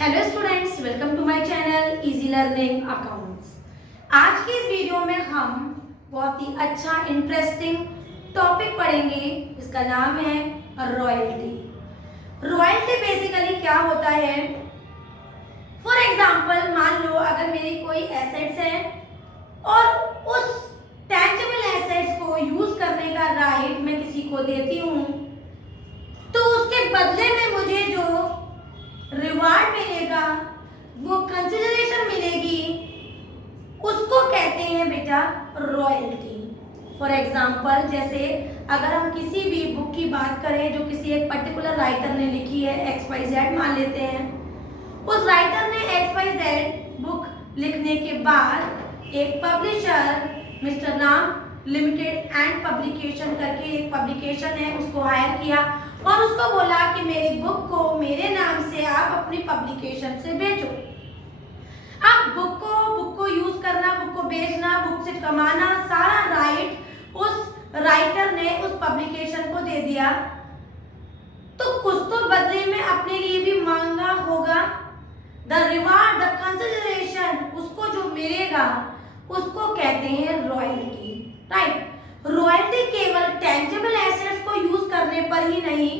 Hello students, welcome to my channel easy learning accounts. आज की इस वीडियो में हम बहुत ही अच्छा इंटरेस्टिंग टॉपिक पढ़ेंगे। इसका नाम है रॉयल्टी। रॉयल्टी बेसिकली क्या होता है? फॉर एग्जांपल, मान लो अगर मेरी कोई एसेट्स है और उस टेंजिबल एसेट्स को यूज करने का राइट मैं किसी को देती हूँ, तो उसके बदले में मुझे जो रिवार्ड मिलेगा, वो कंसिडरेशन मिलेगी, उसको कहते हैं बेटा रॉयल्टी। फॉर एग्जाम्पल, जैसे अगर हम किसी भी बुक की बात करें जो किसी एक पर्टिकुलर राइटर ने लिखी है, XYZ मान लेते हैं। उस राइटर ने XYZ बुक लिखने के बाद एक publisher mister Ram limited and publication करके एक पब्लिकेशन है, उसको हायर किया और उसको बोला कि मेरी बुक को मेरे नाम से आप अपनी पब्लिकेशन से बेचो। अब बुक को यूज करना, बुक को बेचना, बुक से कमाना, सारा राइट उस राइटर ने उस पब्लिकेशन को दे दिया, तो कुछ तो बदले में अपने लिए भी मांगा होगा। द रिवार्ड, द कंसिडरेशन, उसको जो मिलेगा उसको कहते हैं रॉयल्टी, राइट। रॉयल्टी केवल टेंजिबल एसेट्स को यूज करने पर ही नहीं,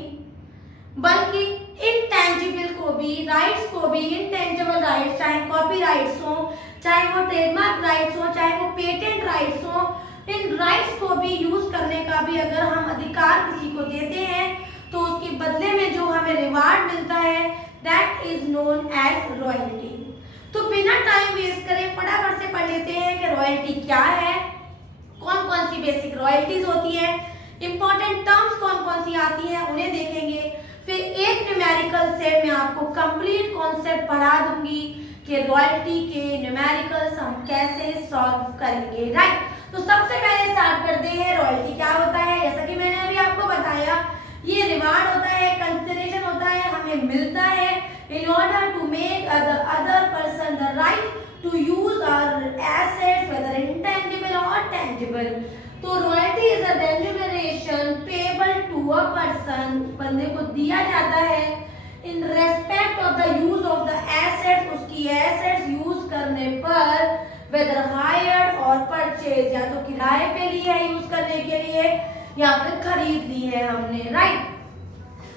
बल्कि इनटेंजिबल को भी, राइट्स को भी, इनटेंजिबल राइट्स, चाहे कॉपीराइट्स हो, चाहे वो ट्रेडमार्क राइट्स हो, चाहे वो पेटेंट राइट्स हो, इन राइट्स को भी यूज करने का भी अगर हम अधिकार किसी को देते हैं, तो उसके बदले में जो हमें रिवार्ड मिलता है, that is known as royalty. तो बिना टाइम वेस्ट करे फटाफट से पढ़ लेते हैं कि रॉयल्टी क्या है, कौन कौन सी बेसिक रॉयल्टीज होती है, इंपॉर्टेंट टर्म्स कौन कौन सी आती हैं, उन्हें देखेंगे। फिर एक न्यूमेरिकल से मैं आपको कंप्लीट कॉन्सेप्ट पढ़ा दूंगी कि रॉयल्टी के न्यूमेरिकल्स हम कैसे सॉल्व करेंगे, राइट। तो सबसे पहले स्टार्ट करते हैं, रॉयल्टी क्या होता है। जैसा कि मैंने अभी आपको बताया, ये रिवार्ड होता है, कंसिडरेशन होता है, हमें मिलता है in order to make other person the right to use our assets, whether intangible or tangible. तो royalty is a remuneration payable to a person, बंदे को दिया जाता है in respect of the use of the assets, उसकी assets use करने पर, whether hired or purchased, या तो किराए पे ली है यूज करने के लिए या फिर खरीद ली है हमने, right?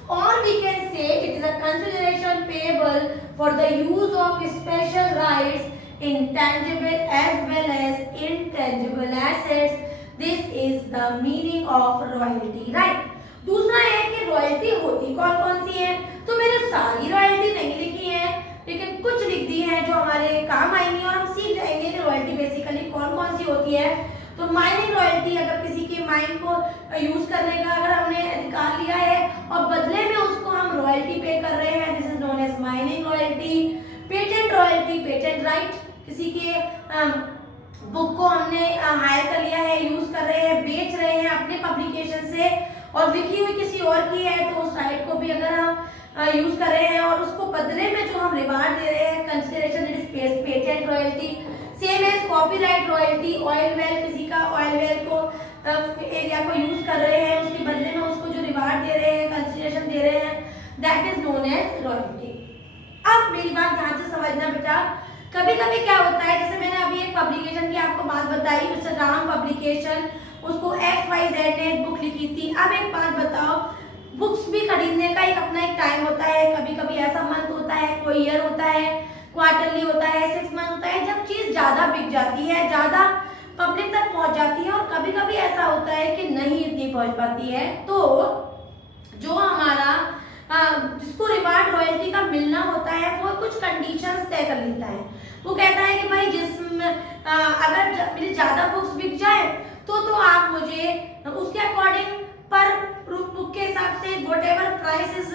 Or we can say it is a consideration payable for the use of special rights, intangible as well as intangible assets. This is the meaning of royalty, right? दूसरा है कि रॉयल्टी होती कौन कौन सी है। तो मैंने सारी रॉयल्टी नहीं लिखी है, लेकिन कुछ लिख दी है जो हमारे काम आएंगी और हम सीख जाएंगे कि रॉयल्टी बेसिकली कौन कौन सी होती है। तो माइनिंग रॉयल्टी, अगर किसी के माइन को यूज करने का अगर हमने अधिकार लिया है और बदले में उसको हम रॉयल्टी पे कर रहे हैं, this is known as mining royalty. Patent royalty, patent right, किसी के बुक को हमने हायर कर लिया है, यूज कर रहे हैं, बेच रहे हैं अपने पब्लिकेशन से और लिखी हुई किसी और की है, तो उस राइट को भी अगर हम यूज कर रहे हैं और उसको बदले में जो हम रिवार्ड दे रहे हैं, consideration, it is patent royalty. Same as copyright royalty, oil well, किसी का ऑयल वेल को एरिया को यूज कर रहे हैं, उसके बदले में उसको जो रिवार्ड दे रहे हैं, कंसिडरेशन दे रहे हैं, that is known as royalty. अब मेरी बात ध्यान से समझना बेटा, कभी कभी क्या होता है, जैसे मैंने अभी एक पब्लिकेशन की आपको बात बताई, मिस्टर राम पब्लिकेशन, उसको XYZ ने बुक लिखी थी। अब एक बात बताओ, बुक्स भी खरीदने का एक अपना एक टाइम होता है, कभी कभी ऐसा मंथ होता है, कोई ईयर होता है, क्वार्टरली होता है, 6 मंथ होता है, जब चीज ज्यादा बिक जाती है, ज्यादा पब्लिक तक पहुंच जाती है, और कभी कभी ऐसा होता है कि नहीं इतनी पहुंच पाती है, तो जो हमारा जिसको रिवार्ड रॉयल्टी का मिलना होता है, वो कुछ कंडीशंस तय कर लेता है। वो कहता है कि भाई अगर मेरी ज्यादा बुक्स बिक जाए तो आप मुझे उसके अकॉर्डिंग पर बुक के हिसाब say whatever price is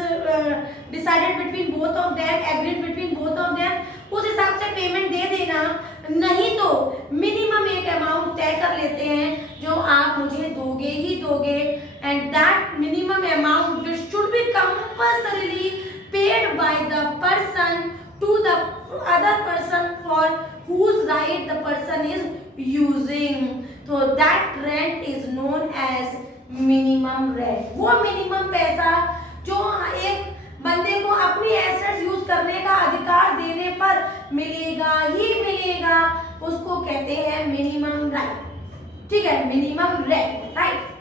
decided between both of them, agreed between both of them, उस हिसाब से पेमेंट दे देना। नहीं तो मिनिमम एक अमाउंट तय कर लेते हैं जो आप मुझे दोगे ही दोगे, and that minimum amount which should be compulsorily paid by the person to the other person for whose right the person is using. So that rent is known as minimum rent. वो minimum पैसा जो एक बंदे को अपनी assets use करने का अधिकार उसको कहते हैं मिनिमम रेंट। ठीक है, मिनिमम रेंट, राइट।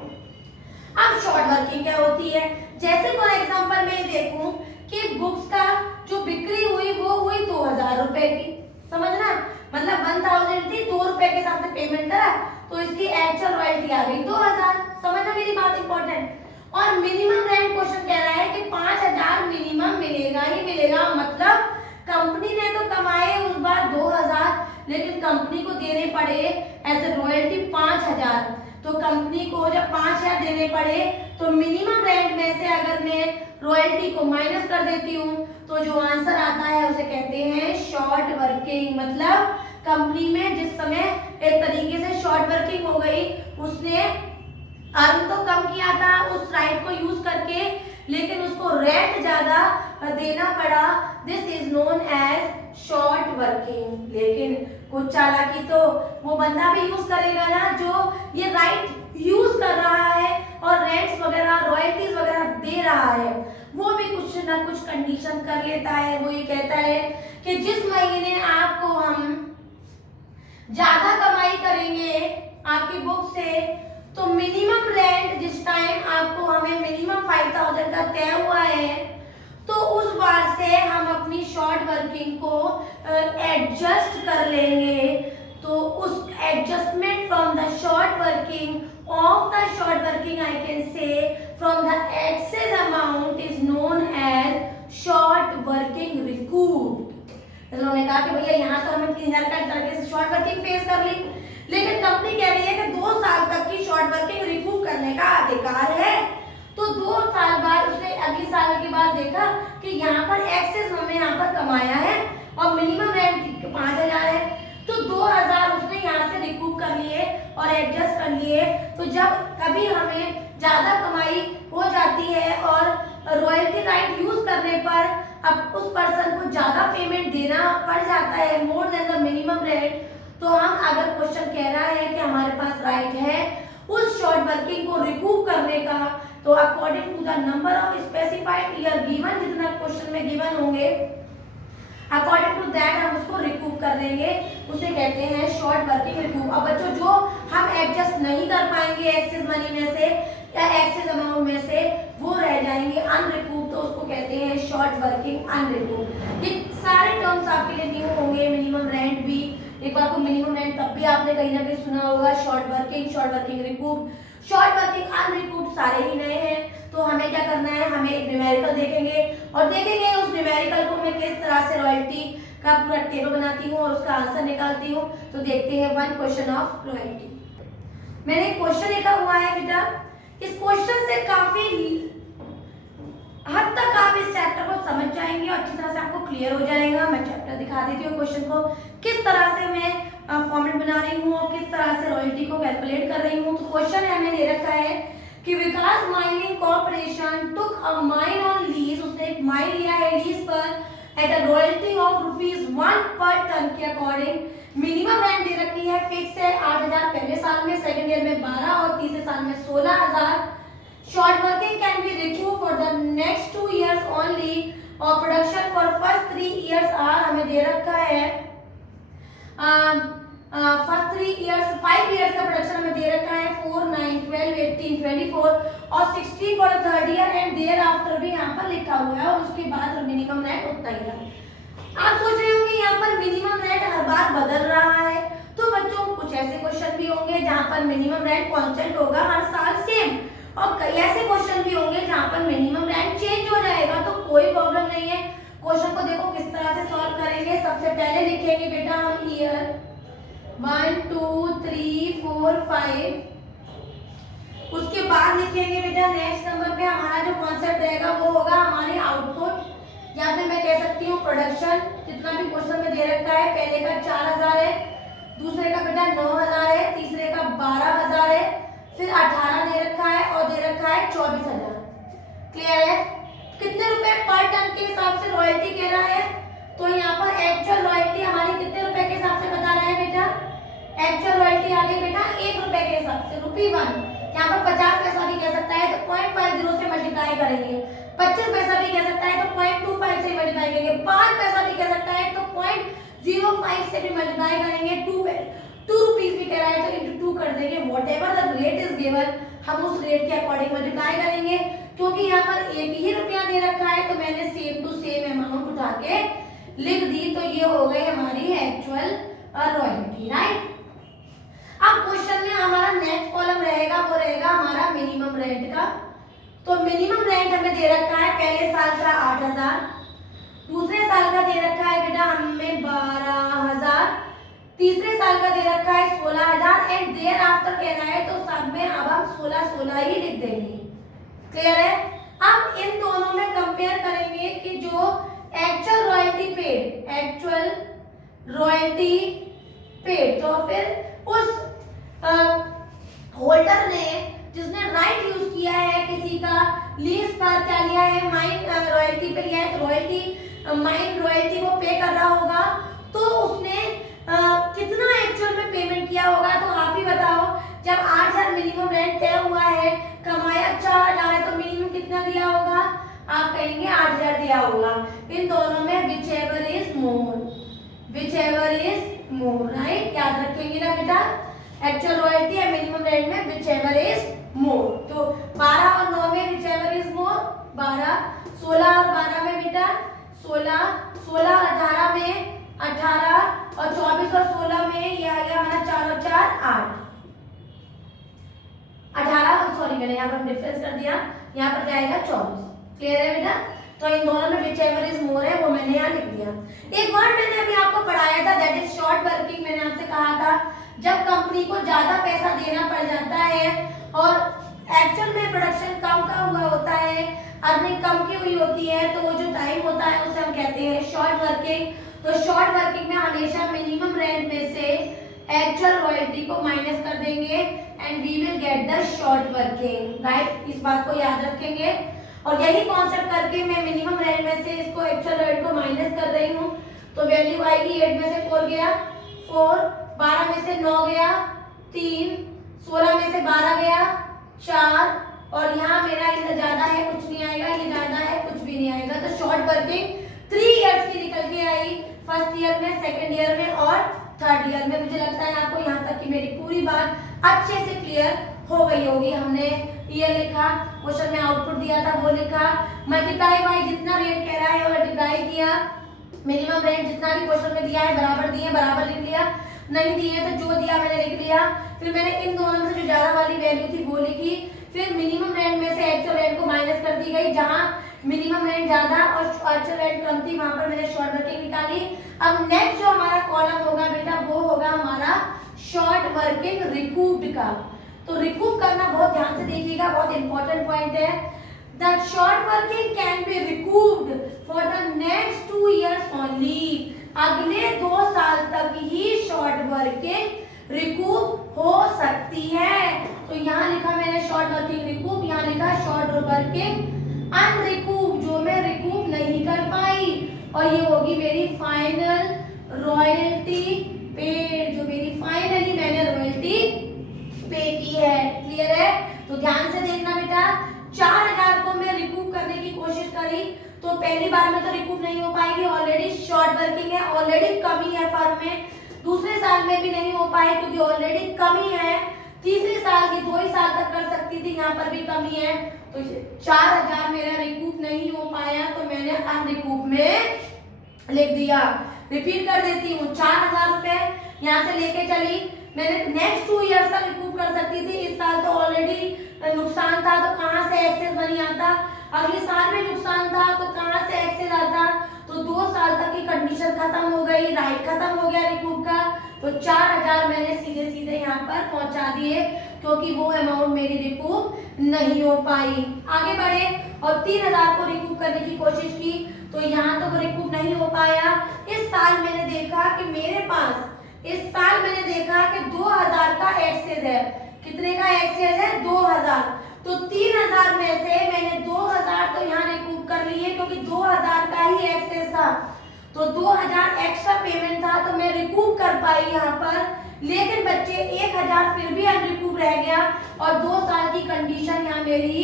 अब शॉर्ट वर्किंग क्या होती है? जैसे फॉर एग्जांपल मैं देखूं कि बुक्स का जो बिक्री हुई वो हुई 2000 रुपए की, समझना, मतलब 1000 थी, 2 रुपए के हिसाब से पेमेंट करा तो इसकी एक्चुअल रॉयल्टी आ गई 2000। समझना मेरी बात इंपॉर्टेंट। और मिनिमम रेंट क्वेश्चन कह रहा है कि 5000 मिनिमम मिलेगा ही मिलेगा, मतलब कंपनी ने तो कमाए उस बार 2000, लेकिन कंपनी को देने पड़े एज ए रॉयल्टी 5000। तो कंपनी को जब 5000 देने पड़े तो मिनिमम रेंट में से अगर मैं रॉयल्टी को माइनस कर देती हूँ तो जो आंसर आता है उसे कहते हैं शॉर्ट वर्किंग। मतलब कंपनी में जिस समय एक तरीके से शॉर्ट वर्किंग हो गई, उसने अर्न तो कम किया था उस राइट को यूज करके, लेकिन उसको रेंट ज्यादा देना पड़ा। This is known as short working. लेकिन कुछ चालाकी तो वो बंदा भी यूज करेगा ना जो ये राइट यूज कर रहा है और रेंट्स वगैरह रॉयल्टीज वगैरह दे रहा है, वो भी कुछ ना कुछ कंडीशन कर लेता है। वो ये कहता है कि जिस महीने आपको हम ज्यादा कमाई करेंगे आपकी बुक से, तो मिनिमम रेंट जिस टाइम आपको हमें मिनिमम 5000 का तय हुआ है, तो उस बार से हम अपनी शॉर्ट वर्किंग को एडजस्ट कर लेंगे। तो उस adjustment from the short working of the short working I can say from the excess amount is known as short working recouped. उन्होंने कहा कि भैया यहाँ तो हमें 3000 का तरीके से शॉर्ट वर्किंग फेस कर ली, लेकिन कंपनी कह रही है कि 2 साल तक की शॉर्ट वर्किंग रिकूप करने का अधिकार है। तो 2 साल बाद उसने अगले साल के बाद देखा कि यहाँ पर एक्सेस हमने यहाँ पर कमाया है और मिनिमम रेंट 5000 है, तो 2000 उसने यहाँ से रिकूप कर लिए और एडजस्ट कर लिए। तो जब कभी हमें ज्यादा कमाई हो जाती है और रॉयल्टी राइट यूज करने पर अब उस पर्सन को ज्यादा पेमेंट देना पड़ जाता है मोर देन द मिनिमम रेंट, तो हम अगर क्वेश्चन कह रहा है कि हमारे पास राइट है उस शॉर्ट वर्किंग को रिकूप करने का, तो according to the number of specified year given, जितना क्वेश्चन में गिवन होंगे अकॉर्डिंग टू दैट हम उसको रिकूप कर देंगे, उसे कहते हैं शॉर्ट वर्किंग रिकूप। अब बच्चों जो हम एडजस्ट नहीं कर पाएंगे एक्सेस मनी में से या एक्सेस अमाउंट में से, वो रह जाएंगे अनरिकूप, तो उसको कहते हैं शॉर्ट वर्किंग अनरिकूप। ये सारे टर्म्स आपके लिए न्यू होंगे। मिनिमम रेंट भी एक बार को मिनिमम रेंट तब भी आपने कहीं ना कहीं सुना होगा, short working recoup, short working unrecoup सारे ही नए हैं। तो हमें क्या करना है, हमें एक न्यूमेरिकल देखेंगे और देखेंगे उस न्यूमेरिकल को मैं किस तरह से रॉयल्टी का पूरा टेबल बनाती हूँ और उसका आंसर निकालती हूँ। तो देखते हैं वन क्वेश्चन ऑफ रॉयल्टी। मैंने क्वेश्चन लिखा हुआ है बेटा, इस क्वेश्चन से काफी हद तक आप इस चैप्टर को समझ जाएंगे और अच्छी तरह से आपको क्लियर हो जाएगा। मैं चैप्टर दिखा देती हूँ, क्वेश्चन को किस तरह से मैं फॉर्मेट बना रही हूँ और किस तरह से रॉयल्टी को कैलकुलेट कर रही हूँ। तो क्वेश्चन है हमें दे रखा है कि Vikas mining corporation took a mine on lease, उसने एक माइन लिया है लीज पर एट अ रॉयल्टी ऑफ ₹1 पर टन के अकॉर्डिंग। मिनिमम रेंट दे रखी है, फिक्स है 8000 पहले साल में, सेकंड ईयर में 12 और तीसरे साल में 16000। Short working can be recoup for the next 2 years only और production for first 3 years are हमें दे रखा है फर्स्ट 3 years 5 years का प्रोडक्शन हमें दे रखा है 4, 9, 12, 18, 24 और 16 for the third year and thereafter भी यहाँ पर लिखा हुआ है और उसके बाद मिनिमम रेंट उतना ही है। आप सोच रहे होंगे यहाँ पर मिनिमम रेंट हर बार बदल रहा है, तो बच्चों कुछ ऐसे क्वेश्चन भी होंगे जहाँ पर मिनिमम रेंट कांस्टेंट होगा हर साल सेम, और कई ऐसे क्वेश्चन भी होंगे जहाँ पर मिनिमम रेंट चेंज हो जाएगा। तो कोई प्रॉब्लम नहीं है। क्वेश्चन को देखो किस तरह से सॉल्व करेंगे। सबसे पहले लिखेंगे बेटा हम ईयर 1, 2, 3, 4, 5, उसके बाद लिखेंगे बेटा नेक्स्ट नंबर पे हमारा जो कॉन्सेप्ट रहेगा वो होगा हमारी आउटपुट या फिर मैं कह सकती हूँ प्रोडक्शन। जितना भी क्वेश्चन में दे रखा है, पहले का 4000 है, दूसरे का बेटा 9000 है, तीसरे का 12000 है, फिर 18 दे रखा है और दे रखा है 24000। क्लियर है? कितने रुपए पर टन के हिसाब से रॉयल्टी कह रहा है, तो यहाँ पर एक्चुअल रॉयल्टी हमारी कितने रुपए के हिसाब से बता रहा है बेटा? एक्चुअल रॉयल्टी आ गई बेटा 1 रुपए के हिसाब से, ₹1। यहाँ पर 50 पैसा भी कह सकता है तो 0.50 से मल्टीप्लाई करेंगे, 25 पैसा भी कह सकता है तो 0.25 से मल्टीप्लाई करेंगे, 5 पैसा भी कह सकता है तो 0.05 से भी मल्टीप्लाई करेंगे, 2 रुपीज भी कह रहा है तो इंटू 2 कर देंगे, what ever the rate is given हम उस रेट के अकॉर्डिंग मल्टीप्लाई करेंगे। क्योंकि यहाँ पर 1 ही रुपया दे रखा है तो मैंने सेम टू सेम अमाउंट उठा के लिख दी, तो ये हो गई हमारी एक्चुअल रॉयल्टी, राइट। अब क्वेश्चन में हमारा नेक्स्ट कॉलम रहेगा, वो रहेगा हमारा मिनिमम रेंट का। तो मिनिमम रेंट हमें दे रखा है पहले साल का 8000, दूसरे साल का दे रखा है बेटा हमें 12000, तीसरे साल का दे रखा है 16000 एंड देयर आफ्टर कह रहा है तो सब में अब हम 16 ही लिख देंगे। क्लियर है। अब इन दोनों में कंपेयर करेंगे कि जो एक्चुअल रॉयल्टी पेड, तो फिर उस होल्डर ने जिसने राइट यूज किया है किसी का लीज पर क्या लिया है, माइंड रॉयल्टी पे लिया है, तो माइंड रॉयल्टी वो पे कर रहा होगा, तो उसने कितना एक्चुअल में पेमेंट किया होगा। तो आप ही बताओ, जब 8000 मिनिमम रेंट तय हुआ है, कमाया 4000 है, तो मिनिमम कितना दिया होगा, आप कहेंगे 8000 दिया होगा। इन दोनों में whichever is more, राइट। याद रखेंगे ना बेटा, एक्चुअल रॉयल्टी या मिनिमम रेंट में whichever is more। तो 12 और 9 में whichever is more 12, 16 और 12 में बेटा 16, 16 और 18 में 18 और 24 और 16 में ये आ गया हमारा 4 और 4 8, 18, सॉरी मैंने यहाँ पर डिफरेंस कर दिया, यहाँ पर जाएगा 24। क्लियर है बेटा। तो इन दोनों में whichever is more है वो मैंने यहाँ लिख दिया। एक वर्ड मैंने अभी आपको पढ़ाया था, दैट इज शॉर्ट वर्किंग। मैंने आपसे कहा था जब कंपनी को ज्यादा पैसा देना पड़ जाता है और एक्चुअल में प्रोडक्शन कम का हुआ होता है, अर्निंग कम की हुई होती है, तो वो जो टाइम होता है उसे हम कहते हैं शॉर्ट वर्किंग। तो शॉर्ट वर्किंग में हमेशा मिनिमम रेंट में से एक्चुअल रॉयल्टी को माइनस कर देंगे and we will get the short working, right. इस बात को याद रखेंगे और यही कॉन्सेप्ट करके मैं मिनिमम रेंट में से इसको एक्चुअल रेंट को माइनस कर रही हूँ। तो वैल्यू आएगी 8 में से 4 गया 4, 12 में से 9 गया 3, 16 में से 12 गया 4 और यहाँ मेरा इधर ज्यादा है कुछ नहीं आएगा, ये ज्यादा है कुछ भी नहीं आएगा। तो शॉर्ट वर्किंग 3 इयर्स की निकल के आई, फर्स्ट ईयर में, सेकेंड ईयर में और थर्ड ईयर में। मुझे लगता है आपको यहाँ तक की मेरी पूरी बात अच्छे से क्लियर हो गई होगी। हमने ईयर लिखा, क्वेश्चन में आउटपुट दिया था वो लिखा, मल्टीप्लाई बाय जितना रेट कह रहा है वो मल्टीप्लाई किया, मिनिमम रेंट जितना भी क्वेश्चन में दिया है बराबर दिए, बराबर लिख लिया, नहीं दिए तो जो दिया मैंने लिख लिया। फिर मैंने इन दोनों में से जो ज्यादा वाली वैल्यू थी वो लिखी, फिर मिनिमम रेंट में से एक्चुअल रेंट को माइनस कर दी गई, जहां मिनिमम रेंट ज्यादा और एक्चुअल रेंट कम थी वहां पर मैंने शॉर्ट वर्किंग निकाली। अब नेक्स्ट जो हमारा कॉलम होगा बेटा वो होगा हमारा शॉर्ट वर्किंग रिकूप्ड का। तो रिकूप करना बहुत ध्यान से देखिएगा, बहुत इंपॉर्टेंट पॉइंट है। The short working can be recouped for the next 2 years only। अगले 2 साल तक ही शॉर्ट वर्किंग रिकूप हो सकती है। तो यहाँ लिखा मैंने शॉर्ट वर्किंग रिकूप, यहाँ लिखा शॉर्ट वर्किंग अनरिकूप, जो मैं रिकूप नहीं कर पाई, और ये होगी मेरी फाइनल रॉयल्टी पेड, जो मेरी फाइनली मैंने रॉयल्टी पे की है। क्लियर है। तो ध्यान से देखना बेटा, 4000 को मैं रिकूप करने की कोशिश करी तो पहली बार में तो रिकूप नहीं हो पाएगी, ऑलरेडी शॉर्ट वर्किंग है, ऑलरेडी कमी है फर्म में। दूसरे साल में भी नहीं हो पाए क्योंकि ऑलरेडी कमी है। तीसरे साल की 2 ही साल तक कर सकती थी, यहाँ पर भी कमी है। तो 4000 मेरा रिकूप नहीं हो पाया तो मैंने अनरिकूप में लिख दिया। रिपीट कर देती हूँ, 4000 रुपए यहाँ से लेके चली, मैंने नेक्स्ट 2 इयर्स तक रिकूप कर सकती थी। इस साल तो ऑलरेडी नुकसान था तो कहाँ से एक्सेस मनी आता, अगले साल में नुकसान था तो कहाँ से एक्सेस आता। तो 2 साल तक की कंडीशन खत्म हो गई, राइट खत्म हो गया रिकूप का। तो 4000 मैंने सीधे सीधे यहाँ पर पहुंचा दिए क्योंकि वो अमाउंट मेरी रिकूप नहीं हो पाई। आगे बढ़े और 3000 को रिकूप करने की कोशिश की तो यहाँ तो वो रिकूप नहीं हो पाया। इस साल मैंने देखा कि मेरे पास, इस साल मैंने देखा कि 2000 का एक्सेस है। कितने का एक्सेस है? 2000। तो 3000 में से मैंने 2000 तो यहाँ रिकूप कर लिए क्योंकि 2000 का ही एक्सेस था, तो 2000 एक्स्ट्रा पेमेंट था तो मैं रिकूप कर पाई यहाँ पर। लेकिन बच्चे 1000 फिर भी अनरिकूप रह गया और 2 साल की कंडीशन यहाँ मेरी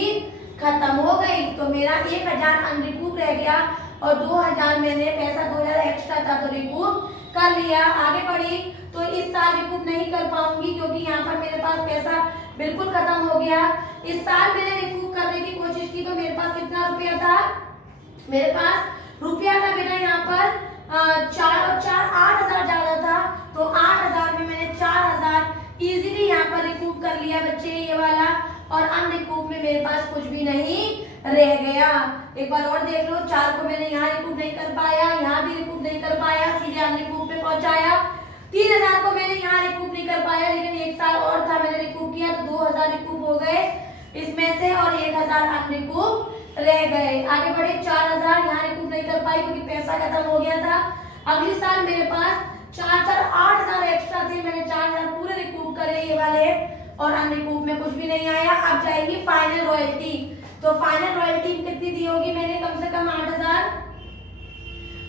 खत्म हो गई। तो मेरा 1000 अनरिकूप रह गया और 2000 मैंने पैसा 2000 एक्स्ट्रा था तो रिकूप कर लिया, आगे बढ़ी तो इस साल रिकूप नहीं कर पाऊंगी क्योंकि यहाँ पर मेरे पास पैसा बिल्कुल खत्म हो गया। इस साल मैंने रिकूप करने की कोशिश की तो मेरे पास कितना रुपया था, मेरे पास रुपया था बेटा यहाँ पर 8,000 ज्यादा था, तो 8,000 में मैंने 4,000 इजीली यहाँ पर रिकूप कर लिया बच्चे ये वाला, और अनरिकूप में मेरे पास कुछ भी नहीं रह गया। एक बार और देख लो, 4 को मैंने यहाँ रिकूप नहीं कर पाया, यहाँ भी रिकूप नहीं कर पाया, सीधे अनरिकूप में पहुंचाया। 3,000 को मैंने यहाँ रिकूप नहीं कर पाया, लेकिन एक साल और था मैंने रिकूप किया तो 2,000 रिकूप हो गए इसमें से, और 1,000 अनरिकूप रह गए। आगे बढ़े, 4,000 यहाँ रिकूप नहीं कर पाई क्योंकि पैसा खत्म हो गया था। अगले साल मेरे पास 8,000 एक्स्ट्रा थे, मैंने 4,000 पूरे रिकूप करे ये वाले, और अनरिकूप में कुछ भी नहीं आया। अब जाएगी फाइनल रॉयल्टी, तो फाइनल रॉयल्टी कितनी दी होगी मैंने, कम से कम 8,000।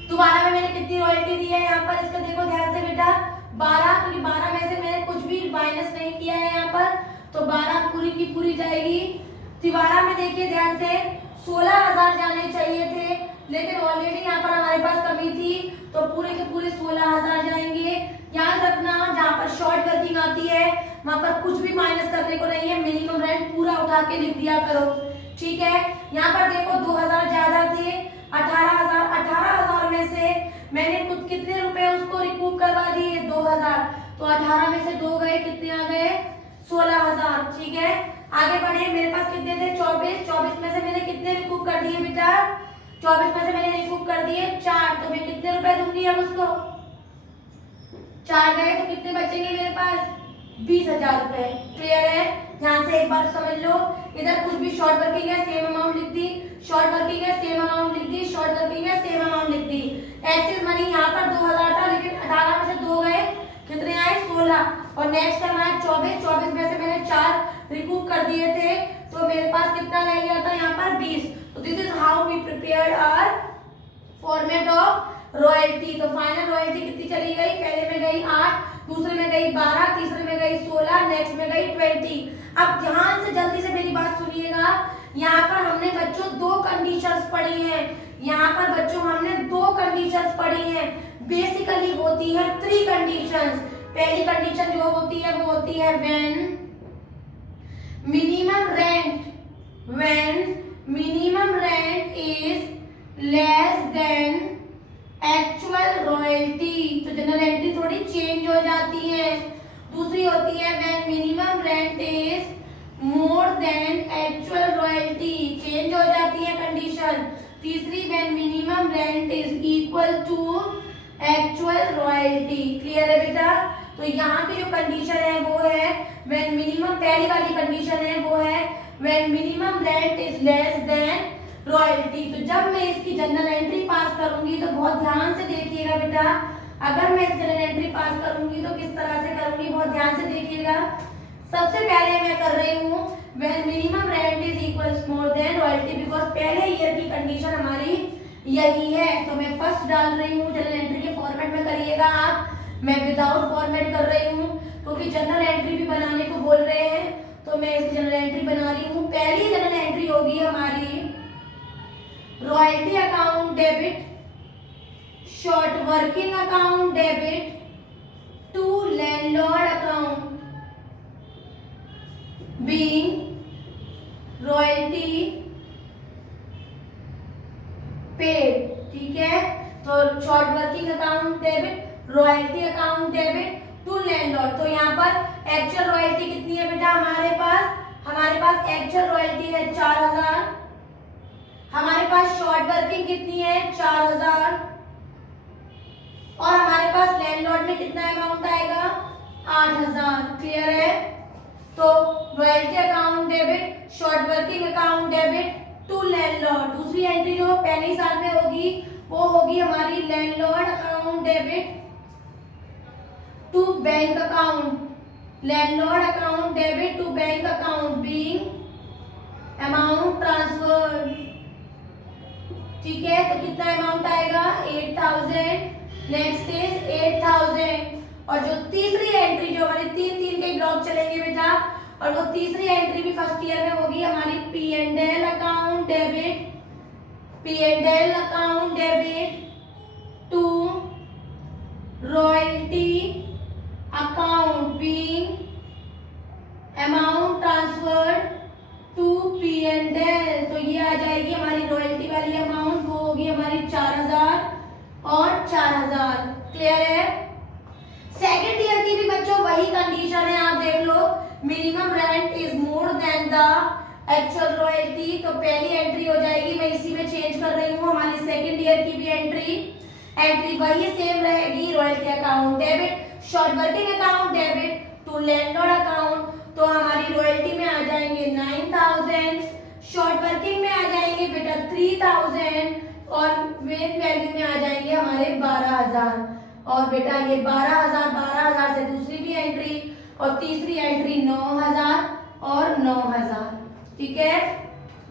दोबारा में मैंने कितनी रॉयल्टी दी है यहाँ पर, इसको देखो ध्यान से बेटा, 12, क्योंकि 12 में से मैंने कुछ भी माइनस नहीं किया है यहाँ पर, तो 12 पूरी की पूरी जाएगी। तिवारा में देखिए ध्यान से, 16,000 जाने चाहिए थे, लेकिन ऑलरेडी यहाँ पर हमारे पास कमी थी, तो पूरे के पूरे 16,000 जाएंगे। याद रखना, जहाँ पर शॉर्ट वर्किंग आती है वहाँ पर कुछ भी माइनस करने को नहीं है, मिनिमम रेंट पूरा उठा के लिख दिया करो, ठीक है। यहाँ पर देखो 2,000 ज्यादा थे, 18,000 में से मैंने कुछ कितने रुपए उसको रिकूप करवा दिए, 2,000, तो 18 में से 2 गए, कितने आ गए, 16,000, ठीक है। आगे बढ़े, मेरे पास कितने थे, 24 में से मैंने कितने रिकूप कर दिए बेटा, 24 में से मैंने रिकूप कर दिए 4, तो मैं कितने रुपए दूंगी अब उसको, 4 गए तो कितने बचेंगे मेरे पास, 20,000 रुपए। क्लियर है, ध्यान से एक बार समझ लो, इधर कुछ भी शॉर्ट वर्किंग है सेम अमाउंट लिख दी, शॉर्ट वर्किंग है सेम अमाउंट लिख दी, शॉर्ट वर्किंग है सेम अमाउंट लिख दी। एक्सिस मनी यहाँ पर 2,000 था, लेकिन 18 में से 2 गए, कितने आए, 16, और नेक्स्ट करना है 24 में से मैंने 4 रिकूप कर दिए थे, तो मेरे पास कितना रह गया था यहाँ पर, 20। तो this is how we prepared our format of royalty. तो फाइनल रॉयल्टी कितनी चली गई, पहले में गई 8, दूसरे में गई 12, तीसरे में गई 16, नेक्स्ट में गई 20। अब ध्यान से जल्दी से मेरी बात सुनिएगा, यहाँ पर हमने बच्चों 2 कंडीशंस पढ़ी हैं, यहाँ पर बच्चों हमने 2 कंडीशंस पढ़ी हैं, बेसिकली होती है 3 कंडीशंस। पहली कंडीशन जो होती है वो होती है when minimum rent is less than actual royalty, तो जनरल एंट्री थोड़ी चेंज हो जाती है। दूसरी होती है when minimum rent is more than actual royalty, change हो जाती है कंडीशन। तीसरी when minimum rent is equal to actual royalty. Clear है बेटा, तो यहाँ की जो कंडीशन है वो है व्हेन मिनिमम, पहली वाली कंडीशन है वो है when minimum rent is less then royalty. तो जब मैं इसकी जनरल एंट्री पास करूंगी तो बहुत ध्यान से देखिएगा बेटा, अगर मैं जनरल एंट्री पास करूंगी तो किस तरह से करूंगी, बहुत ध्यान से देखिएगा। सबसे पहले मैं कर रही हूँ when minimum rent is equals more than royalty, because पहले ईयर की कंडीशन हमारी यही है, तो मैं फर्स्ट डाल रही हूँ जनरल एंट्री के फॉर्मेट में करिएगा आप, मैं विदाउट फॉर्मेट कर रही हूँ क्योंकि जनरल एंट्री भी बनाने को बोल रहे हैं, तो मैं इस जनरल एंट्री बना रही हूँ। पहली जनरल एंट्री होगी हमारी royalty account debit, short working account debit to landlord account being royalty paid, ठीक है। तो short working account debit, royalty account debit to landlord, तो यहाँ पर एक्चुअल रॉयल्टी कितनी है बेटा हमारे पास एक्चुअल रॉयल्टी है 4,000, हमारे पास शॉर्ट वर्किंग कितनी है 4,000, और हमारे पास लैंडलॉर्ड में कितना अमाउंट आएगा 8,000। क्लियर है, तो royalty account debit, short working account debit to landlord. दूसरी एंट्री जो पहले साल में होगी वो होगी हमारी landlord account debit to bank account, landlord account debit to bank account being amount transferred, ठीक है। तो कितना अमाउंट आएगा 8,000, नेक्स्ट इज 8,000, और जो तीसरी एंट्री जो हमारी 3 के ब्लॉक चलेंगे बेटा, और वो तीसरी एंट्री भी फर्स्ट ईयर में होगी हमारी P&L account debit, P&L account debit to royalty account being amount transferred to P&L। तो ये आ जाएगी हमारी रॉयल्टी वाली अमाउंट, वो होगी हमारी 4000 और 4000। क्लियर है? सेकेंड ईयर की भी बच्चों वही कंडीशन है, आप देख लो, minimum rent is more than the actual royalty. तो पहली एंट्री हो जाएगी, मैं इसी में चेंज कर रही हूँ, हमारी सेकेंड ईयर की भी एंट्री वही सेम रहेगी। Royalty account debit, short working account debit to landlord account. तो हमारी रॉयल्टी में आ जाएंगे 9000, शॉर्ट वर्किंग में आ जाएंगे बेटा 3000 और मेन वैल्यू में आ जाएंगे हमारे 12000। और बेटा ये 12000 से दूसरी भी एंट्री और तीसरी एंट्री 9000 और 9000। ठीक है,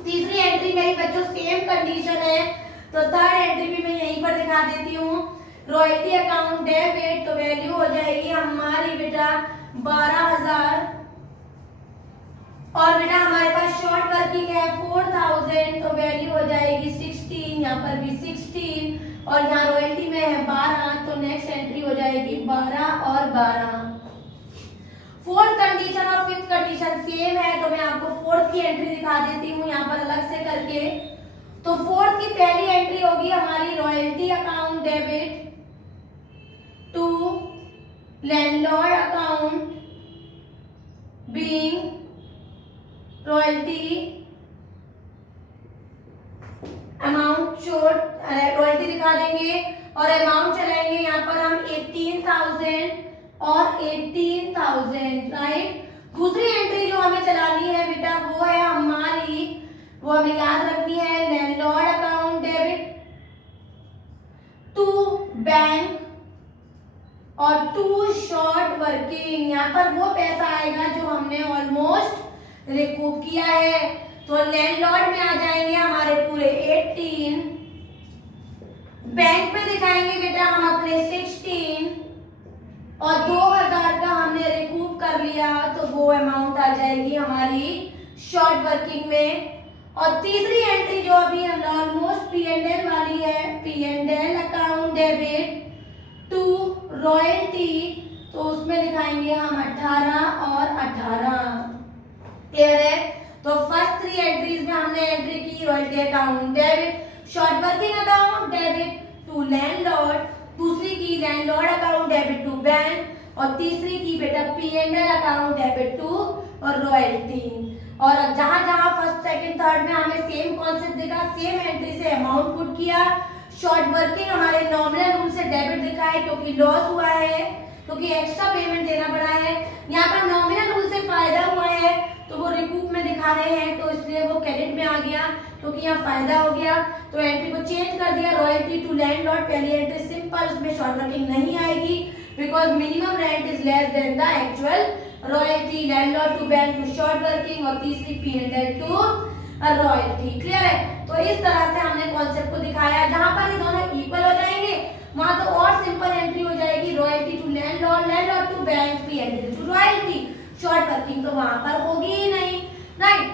तीसरी एंट्री मेरी बच्चों सेम कंडीशन है, तो थर्ड एंट्री भी मैं यहीं पर दिखा देती हूँ। रॉयल्टी अकाउंट डेबिट, तो वैल्यू हो जाएगी हमारी बेटा 12000 और बेटा हमारे पास शॉर्ट वर्किंग है 4000, तो वैल्यू हो जाएगी 16, यहाँ पर भी 16 और यहाँ रॉयल्टी में है 12, तो नेक्स्ट एंट्री हो जाएगी 12 और 12। फोर्थ कंडीशन और फिफ्थ कंडीशन सेम है, तो मैं आपको फोर्थ की एंट्री दिखा देती हूँ यहाँ पर अलग से करके। तो फोर्थ की पहली एंट्री होगी हमारी royalty account debit to landlord account being royalty amount short royalty दिखा देंगे और अमाउंट चलाएंगे यहाँ पर हम 18000 और 18000, राइट। दूसरी एंट्री जो हमें चलानी है बेटा वो है हमारी, वो हमें याद रखनी है, landlord account debit to bank और टू शॉर्ट वर्किंग। यहाँ पर वो पैसा आएगा जो हमने ऑलमोस्ट रिकूप किया है। तो लैंडलॉर्ड में आ जाएंगे हमारे पूरे 18, बैंक में दिखाएंगे बेटा हम अपने 16 और 2000 का हमने रिकूप कर लिया, तो वो अमाउंट आ जाएगी हमारी शॉर्ट वर्किंग में। और तीसरी एंट्री जो अभी हम ऑलमोस्ट P&L वाली है, P&L account debit to royalty, तो उसमें दिखाएंगे हम 18 और 18। क्लियर है? तो फर्स्ट थ्री एंट्रीज में हमने एंट्री की royalty account debit, short working account debit to landlord, दूसरी की landlord account debit to bank और तीसरी की बेटा P&L अकाउंट डेबिट टू और रॉयल्टी। और जहां जहां फर्स्ट सेकंड थर्ड में हमें सेम कॉन्सेप्ट दिखा, सेम एंट्री से अमाउंट पुट किया। शॉर्ट वर्किंग हमारे नॉमिनल रूल से डेबिट दिखा है क्योंकि लॉस हुआ है, क्योंकि एक्स्ट्रा पेमेंट देना पड़ा है। यहाँ पर नॉमिनल रूल से फायदा हुआ है तो वो रिकूप में दिखा रहे हैं, तो इसलिए वो क्रेडिट में आ गया क्योंकि यहाँ फायदा हो गया। तो एंट्री को चेंज कर दिया, रॉयल्टी टू लैंडलॉर्ड, पहली एंट्री सिंपल, उसमें शॉर्ट वर्किंग नहीं आएगी because minimum rent is less than the actual royalty. Landlord to bank to short working और तीसरी P&L टू रॉयल्टी। क्लियर है? तो इस तरह से हमने कॉन्सेप्ट को दिखाया। जहां पर ये दोनों इक्वल हो जाएंगे वहां तो और सिंपल एंट्री हो जाएगी, royalty to landlord, landlord to bank, P&L to royalty. Short working तो वहां पर होगी ही नहीं, राइट।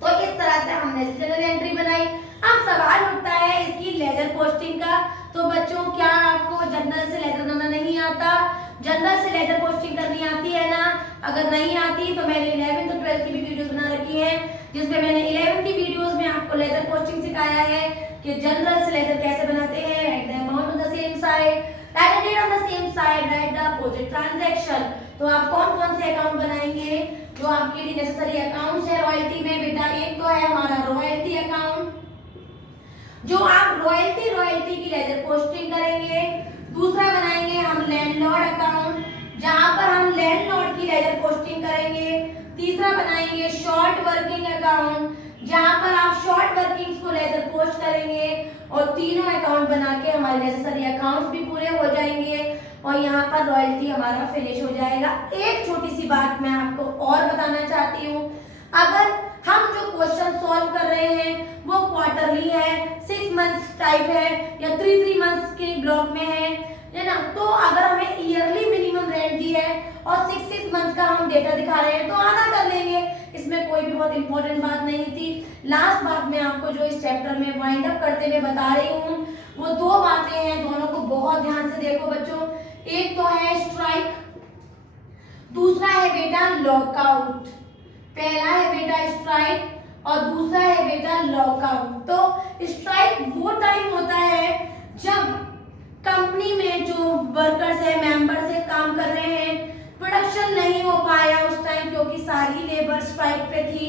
तो इस तरह से हमने जनरल एंट्री बनाई। अब सवाल उठता है इसकी लेजर पोस्टिंग का। तो बच्चों क्या आपको जनरल से लेजर बनाना नहीं आता? जनरल से लेजर पोस्टिंग करनी आती है ना? अगर नहीं आती तो मैंने 11th और 12th की भी वीडियोस बना रखी है, जिसमें मैंने 11th की वीडियोस में आपको लेजर पोस्टिंग सिखाया है कि जनरल से लेजर कैसे बनाते हैं। Right the amount on the same side, right the date on the same side, right the opposite transaction. तो आप कौन कौन से अकाउंट बनाएंगे जो आपके लिए नेसेसरी अकाउंट्स है रॉयल्टी में? बेटा एक तो है हमारा रॉयल्टी अकाउंट, जो आप रॉयल्टी की लेजर पोस्टिंग करेंगे। दूसरा बनाएंगे हम लैंडलॉर्ड अकाउंट, जहां पर हम लैंडलॉर्ड की लेजर पोस्टिंग करेंगे। तीसरा बनाएंगे शॉर्ट वर्किंग अकाउंट, जहां पर आप शॉर्ट वर्किंग्स को लेजर पोस्ट करेंगे। और तीनों अकाउंट बना के हमारे नेसेसरी अकाउंट्स भी पूरे हो जाएंगे और यहाँ पर रॉयल्टी हमारा फिनिश हो जाएगा। एक छोटी सी बात मैं आपको और बताना चाहती हूँ, अगर हम जो क्वेश्चन सॉल्व कर रहे हैं वो क्वार्टरली है, 6 मंथ्स टाइप है या 3 मंथ्स के ब्लॉक में है ना, तो अगर हमें ईयरली मिनिमम रेंट दी है और 6 मंथ्स का हम डेटा दिखा रहे हैं तो आधा कर लेंगे, इसमें कोई भी बहुत इंपॉर्टेंट बात नहीं थी। लास्ट बात मैं आपको जो इस चैप्टर में वाइंड अप करते हुए बता रही हूँ वो 2 बातें हैं, दोनों को बहुत ध्यान से देखो बच्चों। एक तो है स्ट्राइक, दूसरा है बेटा लॉकआउट। पहला है बेटा स्ट्राइक और दूसरा है बेटा लॉकआउट। तो स्ट्राइक वो टाइम होता है जब कंपनी में जो वर्कर्स है, मेंबर्स है, काम कर रहे हैं, प्रोडक्शन नहीं हो पाया उस टाइम क्योंकि सारी लेबर स्ट्राइक पे थी।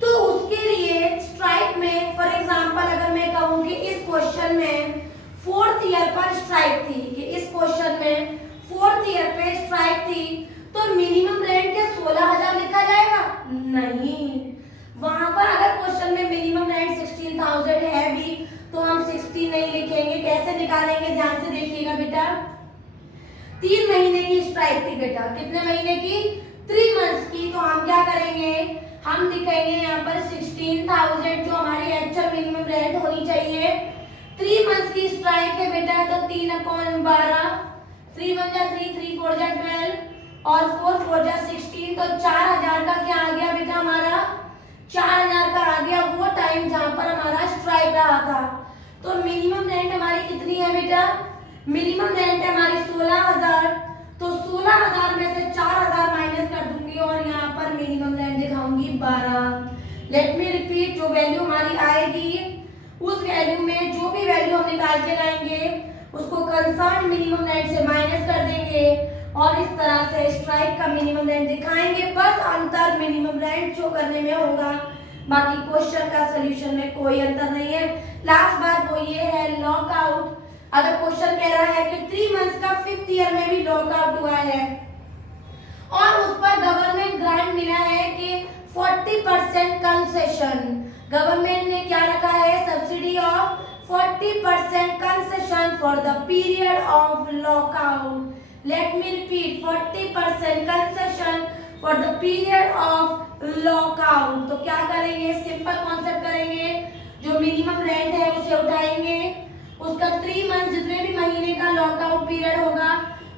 तो उसके लिए स्ट्राइक में फॉर एग्जांपल अगर मैं कहूँ कि इस क्वेश्चन में 4th ईयर पर स्ट्राइक थी, कि इस क्वेश्चन में 4th ईयर पे स्ट्राइक थी, तो मिनिमम रेंट के 16,000 लिखा जाएगा? नहीं, वहां पर अगर क्वेश्चन में मिनिमम रेंट 16,000 है भी तो हम 16 नहीं लिखेंगे। कैसे निकालेंगे ध्यान से देखिएगा बेटा। 3 महीने की स्ट्राइक थी बेटा, कितने महीने की? 3 मंथ्स की। तो हम क्या करेंगे, हम लिखेंगे यहाँ पर 16,000 जो हमारी एक्चुअल मिनिमम रेंट होनी चाहिए। 3 मंथ्स की स्ट्राइक है बेटा, तो 3/12, 3 1 जा 3, 3 4 जा 12 और 4 4 जा 16। तो 4,000 का क्या आ गया बेटा हमारा? 4,000 का आ गया वो टाइम जहां पर हमारा स्ट्राइक रहा था। तो मिनिमम रेंट हमारी कितनी है बेटा? मिनिमम रेंट है हमारी 16,000। तो 16,000 में से 4,000 माइनस कर दूंगी और यहाँ पर मिनिमम रेंट दिखाऊंगी 12। लेट मी रिपीट, जो वैल्यू हमारी आएगी उस वैल्यू में जो भी वैल्यू हम निकाल के लाएंगे उसको कंसर्न मिनिमम रेंट से माइनस कर देंगे और इस तरह से स्ट्राइक का मिनिमम रेंट दिखाएंगे। बस अंतर मिनिमम रेंट शो करने में होगा, बाकी क्वेश्चन का सॉल्यूशन में कोई अंतर नहीं है। लास्ट बात वो ये है लॉकआउट। अगर क्वेश्चन कह रहा है कि 3 मंथ्स का 5th ईयर में भी लॉकआउट हुआ है और उस पर गवर्नमेंट ग्रांट मिला है कि 40% कंसेशन, गवर्नमेंट ने क्या रखा है? Subsidy of 40% concession for the period of lockout. Let me repeat, 40% concession for the period of lockout. तो क्या करेंगे? सिंपल कॉन्सेप्ट करेंगे, जो मिनिमम रेंट है उसे उठाएंगे, उसका 3 मंथ जितने भी महीने का लॉकआउट पीरियड होगा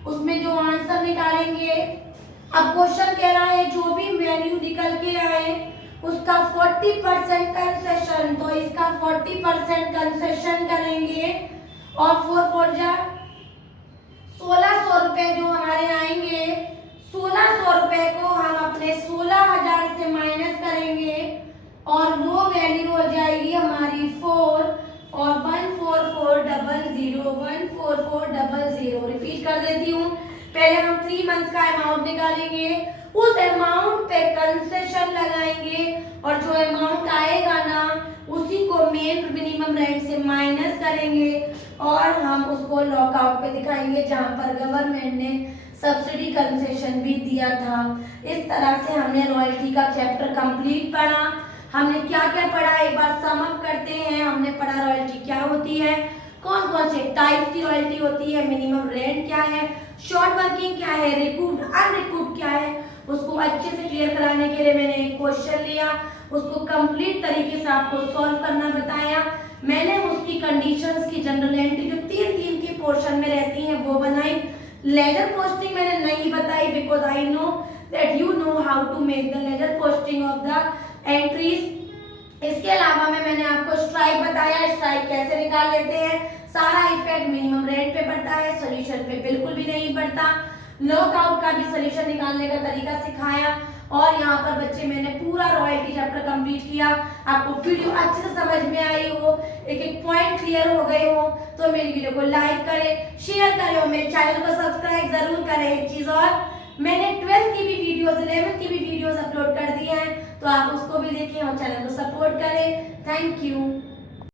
उसमें जो आंसर निकालेंगे। अब क्वेश्चन कह रहा है जो भी वैल्यू निकल के आए उसका 40% कंसेशन, तो इसका 40% कंसेशन करेंगे और 4 4 जा 1600 रुपए जो हमारे आएंगे, 1600 रुपए को हम अपने 16,000 से माइनस करेंगे और वो वैल्यू हो जाएगी हमारी 4 और 14400, 14400। रिपीट कर देती हूँ, पहले हम 3 मंथ्स का अमाउंट निकालेंगे, उस अमाउंट पे कंसेशन लगाएंगे और जो अमाउंट आएगा ना उसी को मेन मिनिमम रेंट से माइनस करेंगे और हम उसको लॉकआउट पे दिखाएंगे जहां पर गवर्नमेंट ने सब्सिडी कंसेशन भी दिया था। इस तरह से हमने रॉयल्टी का चैप्टर कंप्लीट पढ़ा। हमने क्या क्या पढ़ा एक बार सम अप करते हैं। हमने पढ़ा रॉयल्टी क्या होती है, कौन कौन से टाइप की रॉयल्टी होती है, मिनिमम रेंट क्या है, शॉर्ट वर्किंग क्या है, रिकूव्ड अनरिकूव्ड क्या है, उसको अच्छे से क्लियर कराने के लिए मैंने एक क्वेश्चन लिया, उसको कंप्लीट तरीके से आपको सॉल्व करना बताया। मैंने उसकी कंडीशंस की जनरल एंट्री जो 3 के पोर्शन में रहती हैं वो बनाई। लेजर पोस्टिंग मैंने नहीं बताई because I know that you know how to make the ledger posting of the entries. इसके अलावा मैंने आपको स्ट्राइक बताया, स्ट्राइक कैसे निकाल लेते हैं, सारा इफेक्ट मिनिमम रेंट पे पड़ता है, सोल्यूशन पे बिल्कुल भी नहीं पड़ता। लॉकआउट का भी सोल्यूशन निकालने का तरीका सिखाया और यहाँ पर बच्चे मैंने पूरा रॉयल्टी चैप्टर कंप्लीट किया। आपको वीडियो अच्छे से समझ में आई हो, एक एक पॉइंट क्लियर हो गए हो तो मेरी वीडियो को लाइक करें, शेयर करें और मेरे चैनल को सब्सक्राइब जरूर करें। एक चीज और, मैंने 12th की भी वीडियोस 11th की भी वीडियोस अपलोड कर दी हैं तो आप उसको भी देखें और चैनल को सपोर्ट करें। Thank you.